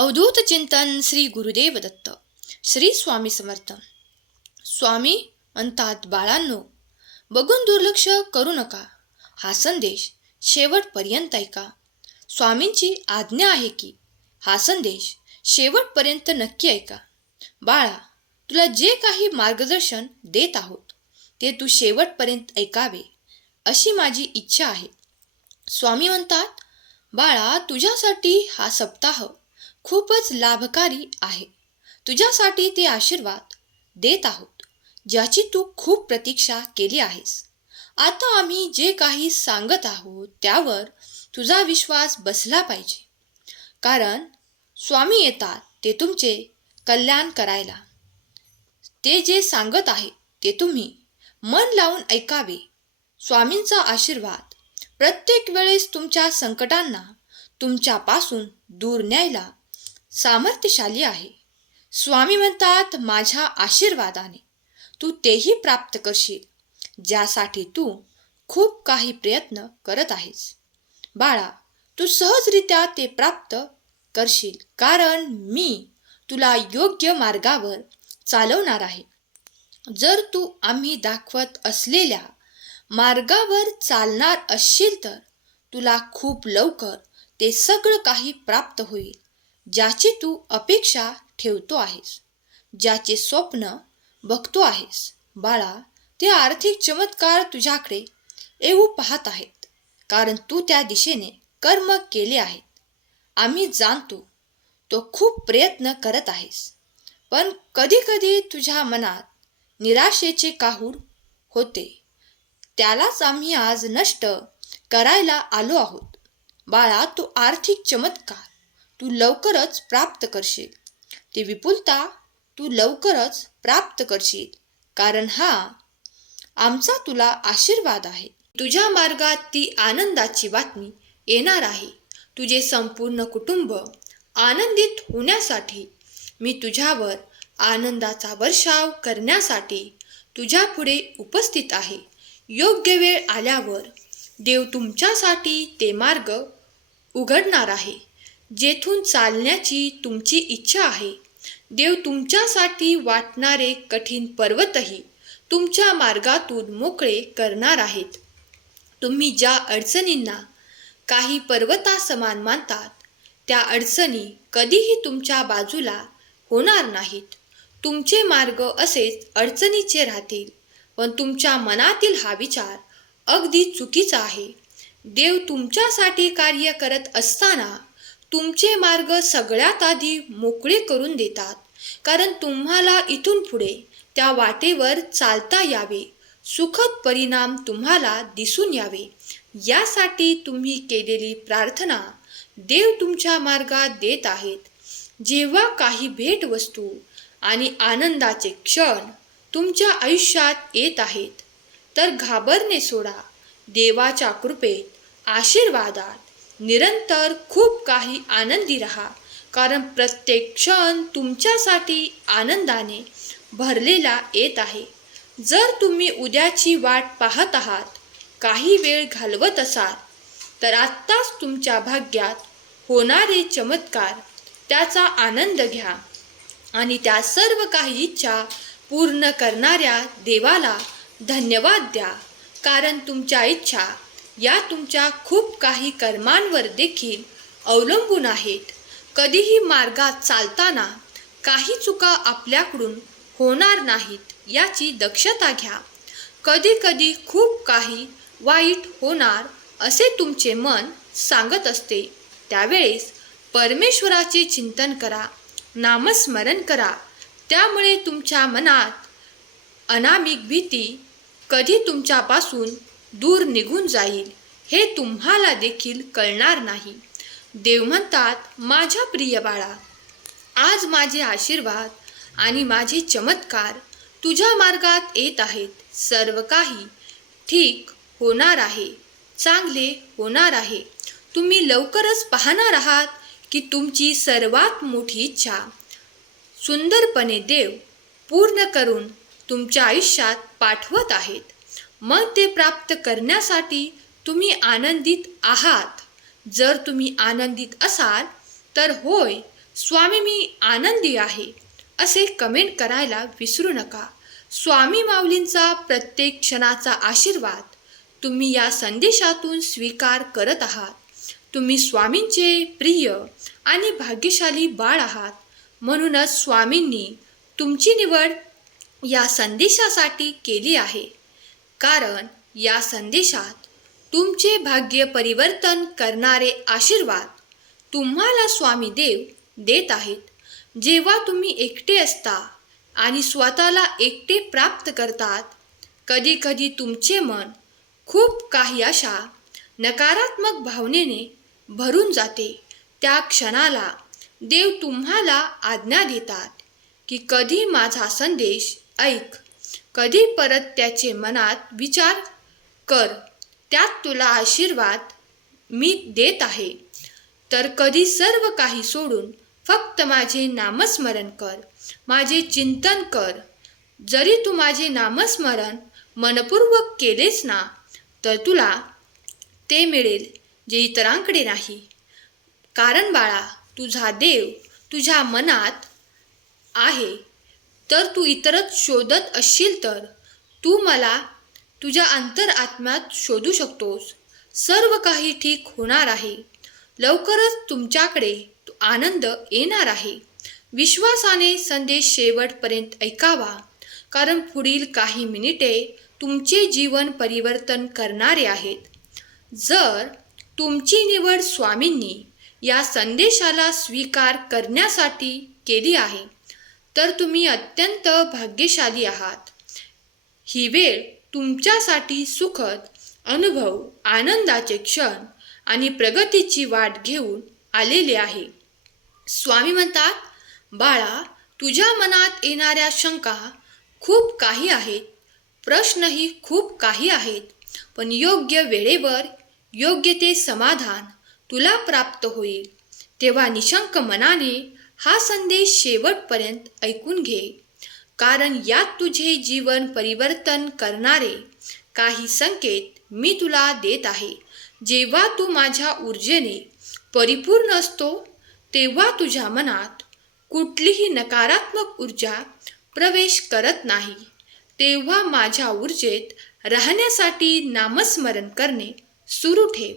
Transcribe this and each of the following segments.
अवधूत चिंतन श्री गुरुदेव दत्त श्री स्वामी समर्थ. स्वामी म्हणतात बाळांनो बघून दुर्लक्ष करू नका. हा संदेश शेवटपर्यंत ऐका. स्वामींची आज्ञा आहे की हा संदेश शेवटपर्यंत नक्की ऐका. बाळा तुला जे काही मार्गदर्शन देत आहोत ते तू शेवटपर्यंत ऐकावे अशी माझी इच्छा आहे. स्वामी म्हणतात बाळा तुझ्यासाठी हा सप्ताह खूपच लाभकारी आहे. तुझ्यासाठी ते आशीर्वाद देत आहोत ज्याची तू खूप प्रतीक्षा केली आहेस. आता आम्ही जे काही सांगत आहोत त्यावर तुझा विश्वास बसला पाहिजे. कारण स्वामी येतात ते तुमचे कल्याण करायला. ते जे सांगत आहे ते तुम्ही मन लावून ऐकावे. स्वामींचा आशीर्वाद प्रत्येक वेळेस तुमच्या संकटांना तुमच्यापासून दूर न्यायला सामर्थ्यशाली आहे. स्वामी म्हणतात माझ्या आशीर्वादाने तू तेही प्राप्त करशील ज्यासाठी तू खूप काही प्रयत्न करत आहेस. बाळा तू सहजरित्या ते प्राप्त करशील कारण मी तुला योग्य मार्गावर चालवणार आहे. जर तू आम्ही दाखवत असलेल्या मार्गावर चालणार असशील तर तुला खूप लवकर ते सगळं काही प्राप्त होईल. ज्याची तू अपेक्षा ठेवतो आहेस ज्याचे स्वप्न बघतो आहेस. बाळा ते आर्थिक चमत्कार तुझ्याकडे येऊ पाहत आहेत कारण तू त्या दिशेने कर्म केले आहेत. आम्ही जाणतो तो खूप प्रयत्न करत आहेस पण कधीकधी तुझ्या मनात निराशेचे काहूर होते. त्यालाच आम्ही आज नष्ट करायला आलो आहोत. बाळा तू आर्थिक चमत्कार तू लवकरच प्राप्त करशील. ती विपुलता तू लवकरच प्राप्त करशील. कारण हा आमचा तुला आशीर्वाद आहे. तुझ्या मार्गात ती आनंदाची बातमी येणार आहे. तुझे संपूर्ण कुटुंब आनंदित होण्यासाठी मी तुझ्यावर आनंदाचा वर्षाव करण्यासाठी तुझ्या पुढे उपस्थित आहे. योग्य वेळ आल्यावर देव तुमच्यासाठी ते मार्ग उघडणार आहे. जेथून चालण्याची तुमची इच्छा आहे. देव तुमच्यासाठी वाटणारे कठीण पर्वतही तुमच्या मार्गातून मोकळे करणार आहेत. तुम्ही ज्या अडचणींना काही पर्वतासमान मानतात त्या अडचणी कधीही तुमच्या बाजूला होणार नाहीत. तुमचे मार्ग असेच अडचणीचे राहतील पण तुमच्या मनातील हा विचार अगदी चुकीचा आहे. देव तुमच्यासाठी कार्य करत असताना तुमचे मार्ग सगळ्यात आधी मोकळे करून देतात. कारण तुम्हाला इथून पुढे त्या वाटेवर चालता यावे. सुखद परिणाम तुम्हाला दिसून यावे. यासाठी तुम्ही केलेली प्रार्थना देव तुमच्या मार्गात देत आहेत. जेव्हा काही भेटवस्तू आणि आनंदाचे क्षण तुमच्या आयुष्यात येत आहेत तर घाबरणे सोडा. देवाच्या कृपेत आशीर्वादात निरंतर खूप काही आनंदी रहा. कारण प्रत्येक क्षण तुमच्यासाठी आनंदाने भरलेला येत आहे. जर तुम्ही उद्याची वाट पाहत आहात काही वेळ घालवत असाल तर आत्ताच तुमच्या भाग्यात होणारे चमत्कार त्याचा आनंद घ्या. आणि त्या सर्व काही इच्छा पूर्ण करणाऱ्या देवाला धन्यवाद द्या. कारण तुमच्या इच्छा या तुमच्या खूप काही कर्मांवर देखील अवलंबून आहेत. कधीही मार्गात चालताना काही चुका आपल्याकडून होणार नाहीत याची दक्षता घ्या. कधी कधी खूप काही वाईट होणार असे तुमचे मन सांगत असते. त्यावेळेस परमेश्वराचे चिंतन करा नामस्मरण करा. त्यामुळे तुमच्या मनात अनामिक भीती कधी तुमच्यापासून दूर निघून जाईल हे तुम्हाला देखील कळणार नाही. देव म्हणतात माझ्या प्रिय बाळा आज माझे आशीर्वाद आणि माझे चमत्कार तुझ्या मार्गात येत आहेत. सर्व काही ठीक होणार आहे चांगले होणार आहे. तुम्ही लवकरच पाहणार आहात की तुमची सर्वात मोठी इच्छा सुंदरपणे देव पूर्ण करून तुमच्या आयुष्यात पाठवत आहेत. मग ते प्राप्त करण्यासाठी तुम्ही आनंदित आहात. जर तुम्ही आनंदित असाल तर होय स्वामी मी आनंदी आहे असे कमेंट करायला विसरू नका. स्वामी माऊलींचा प्रत्येक क्षणाचा आशीर्वाद तुम्ही या संदेशातून स्वीकार करत आहात. तुम्ही स्वामींचे प्रिय आणि भाग्यशाली बाळ आहात. म्हणूनच स्वामींनी तुमची निवड या संदेशासाठी केली आहे. कारण या संदेशात तुमचे भाग्य परिवर्तन करणारे आशीर्वाद तुम्हाला स्वामी देव देत आहेत. जेव्हा तुम्ही एकटे असता आणि स्वतःला एकटे प्राप्त करतात कधी कधी तुमचे मन खूप काही अशा नकारात्मक भावनेने भरून जाते. त्या क्षणाला देव तुम्हाला आज्ञा देतात की कधी माझा संदेश ऐक. कधी परत त्याचे मनात विचार कर. त्यात तुला आशीर्वाद मी देत आहे. तर कधी सर्व काही सोडून फक्त माझे नामस्मरण कर. माझे चिंतन कर. जरी तू माझे नामस्मरण मनपूर्वक केलेस ना तर तुला ते मिळेल जे इतरांकडे नाही. कारण बाळा तुझा देव तुझ्या मनात आहे. तर तू इतरच शोधत असशील तर. तू मला तुझ्या अंतरआत्म्यात शोधू शकतोस. सर्व काही ठीक होणार आहे. लवकरच तुमच्याकडे आनंद येणार आहे. विश्वासाने संदेश शेवटपर्यंत ऐकावा. कारण पुढील काही मिनिटे तुमचे जीवन परिवर्तन करणारे आहेत. जर तुमची निवड स्वामींनी या संदेशाला स्वीकार करण्यासाठी केली आहे तर तुम्ही अत्यंत भाग्यशाली आहात. ही वेळ तुमच्यासाठी सुखद अनुभव आनंदाचे क्षण आणि प्रगतीची वाट घेऊन आलेले आहे. स्वामी म्हणतात बाळा तुझ्या मनात येणाऱ्या शंका खूप काही आहेत. प्रश्नही खूप काही आहेत. पण योग्य वेळेवर योग्य ते समाधान तुला प्राप्त होईल. तेव्हा निशंक मनाने हा संदेश शेवटपर्यंत ऐकून घे. कारण यात तुझे जीवन परिवर्तन करणारे काही संकेत मी तुला देत आहे. जेव्हा तू माझ्या ऊर्जेने परिपूर्ण असतो तेव्हा तुझ्या मनात कुठलीही नकारात्मक ऊर्जा प्रवेश करत नाही. तेव्हा माझ्या ऊर्जेत राहण्यासाठी नामस्मरण करणे सुरू ठेव.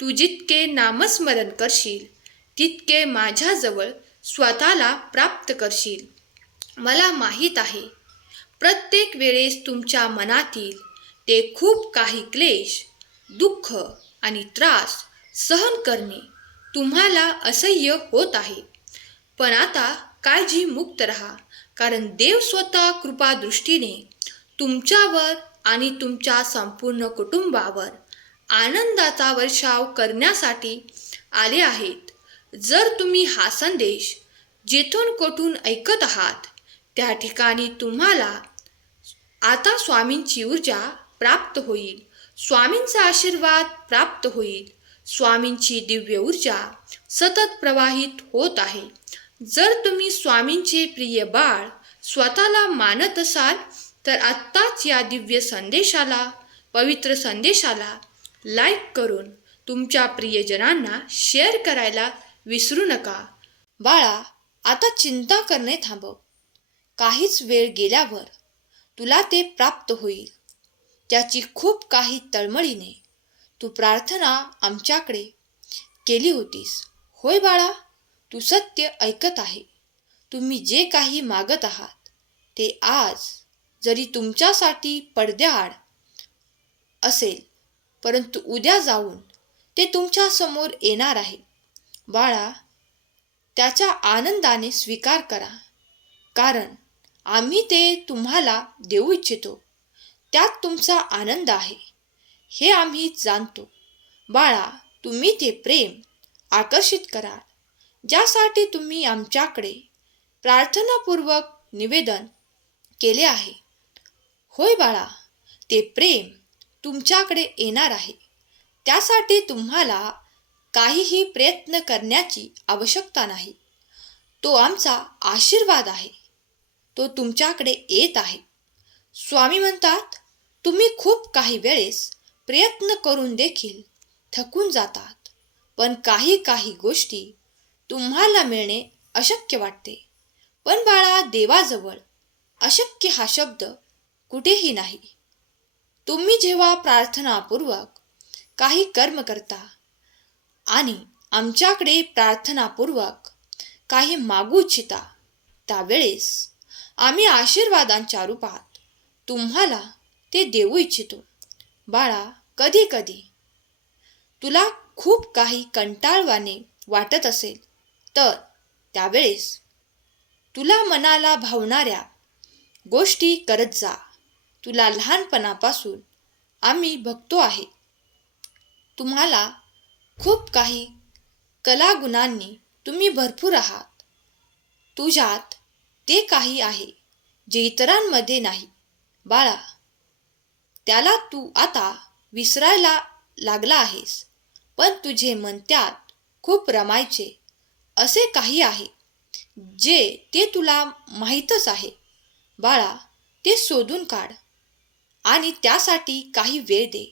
तू जितके नामस्मरण करशील तितके माझ्याजवळ स्वतःला प्राप्त करशील. मला माहीत आहे प्रत्येक वेळेस तुमच्या मनातील ते खूप काही क्लेश दुःख आणि त्रास सहन करणे तुम्हाला असह्य होत आहे. पण आता काळजी मुक्त रहा कारण देव स्वतः कृपादृष्टीने तुमच्यावर आणि तुमच्या संपूर्ण कुटुंबावर आनंदाचा वर्षाव करण्यासाठी आले आहेत. जर तुम्ही हा संदेश जेथून कोठून ऐकत आहात त्या ठिकाणी तुम्हाला आता स्वामींची ऊर्जा प्राप्त होईल. स्वामींचा आशीर्वाद प्राप्त होईल. स्वामींची दिव्य ऊर्जा सतत प्रवाहित होत आहे. जर तुम्ही स्वामींचे प्रिय बाळ स्वतःला मानत असाल तर आत्ताच या दिव्य संदेशाला पवित्र संदेशाला लाईक करून तुमच्या प्रियजनांना शेअर करायला विसरू नका. बाळा आता चिंता करणे थांबव. काहीच वेळ गेल्यावर तुला ते प्राप्त होईल. त्याची खूप काही तळमळीने तू प्रार्थना आमच्याकडे केली होतीस. होय बाळा तू सत्य ऐकत आहे. तुम्ही जे काही मागत आहात ते आज जरी तुमच्यासाठी पडद्याआड असेल परंतु उद्या जाऊन ते तुमच्यासमोर येणार आहे. बाळा त्याच्या आनंदाने स्वीकार करा. कारण आम्ही ते तुम्हाला देऊ इच्छितो. त्यात तुमचा आनंद आहे. हे आम्ही जाणतो. बाळा तुम्ही ते प्रेम आकर्षित कराल ज्यासाठी तुम्ही आमच्याकडे प्रार्थनापूर्वक निवेदन केले आहे. होय बाळा ते प्रेम तुमच्याकडे येणार आहे. त्यासाठी तुम्हाला काहीही प्रयत्न करण्याची आवश्यकता नाही. तो आमचा आशीर्वाद आहे. तो तुमच्याकडे येत आहे. स्वामी म्हणतात तुम्ही खूप काही वेळेस प्रयत्न करून देखील थकून जातात पण काही काही गोष्टी तुम्हाला मिळणे अशक्य वाटते. पण बाळा देवाजवळ अशक्य हा शब्द कुठेही नाही. तुम्ही जेव्हा प्रार्थनापूर्वक काही कर्म करता आणि आमच्याकडे प्रार्थनापूर्वक काही मागू इच्छिता त्यावेळेस आम्ही आशीर्वादांच्या रूपात तुम्हाला ते देऊ इच्छितो. बाळा कधी कधी तुला खूप काही कंटाळवाने वाटत असेल तर त्यावेळेस तुला मनाला भावणाऱ्या गोष्टी करत जा. तुला लहानपणापासून आम्ही बघतो आहे. तुम्हाला खूप काही कलागुणांनी तुम्ही भरपूर आहात. तुझ्यात ते काही आहे जे इतरांमध्ये नाही. बाळा त्याला तू आता विसरायला लागला आहेस पण तुझे मन त्यात खूप रमायचे. असे काही आहे जे ते तुला माहीतच आहे. बाळा ते शोधून काढ आणि त्यासाठी काही वेळ दे.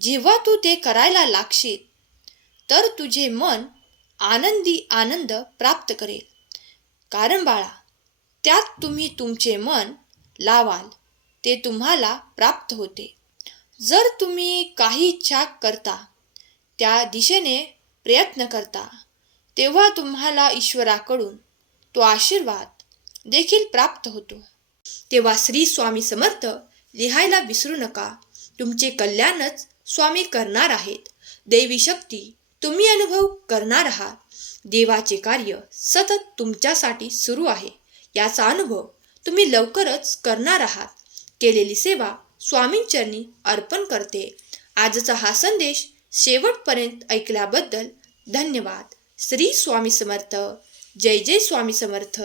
जेव्हा तू ते करायला लागशील तर तुझे मन आनंदी आनंद प्राप्त करेल. कारण बाळा त्यात तुम्ही तुमचे मन लावाल ते तुम्हाला प्राप्त होते. जर तुम्ही काही इच्छा करता त्या दिशेने प्रयत्न करता तेव्हा तुम्हाला ईश्वराकडून तो आशीर्वाद देखील प्राप्त होतो. तेव्हा श्री स्वामी समर्थ लिहायला विसरू नका. तुमचे कल्याणच स्वामी करणार आहेत. देवी शक्ती तुम्ही अनुभव करणार आहात. देवाचे कार्य सतत तुमच्यासाठी सुरू आहे. याचा अनुभव तुम्ही लवकरच करणार आहात. केलेली सेवा स्वामींचरणी अर्पण करते. आजचा हा संदेश शेवटपर्यंत ऐकल्याबद्दल धन्यवाद. श्री स्वामी समर्थ. जय जय स्वामी समर्थ.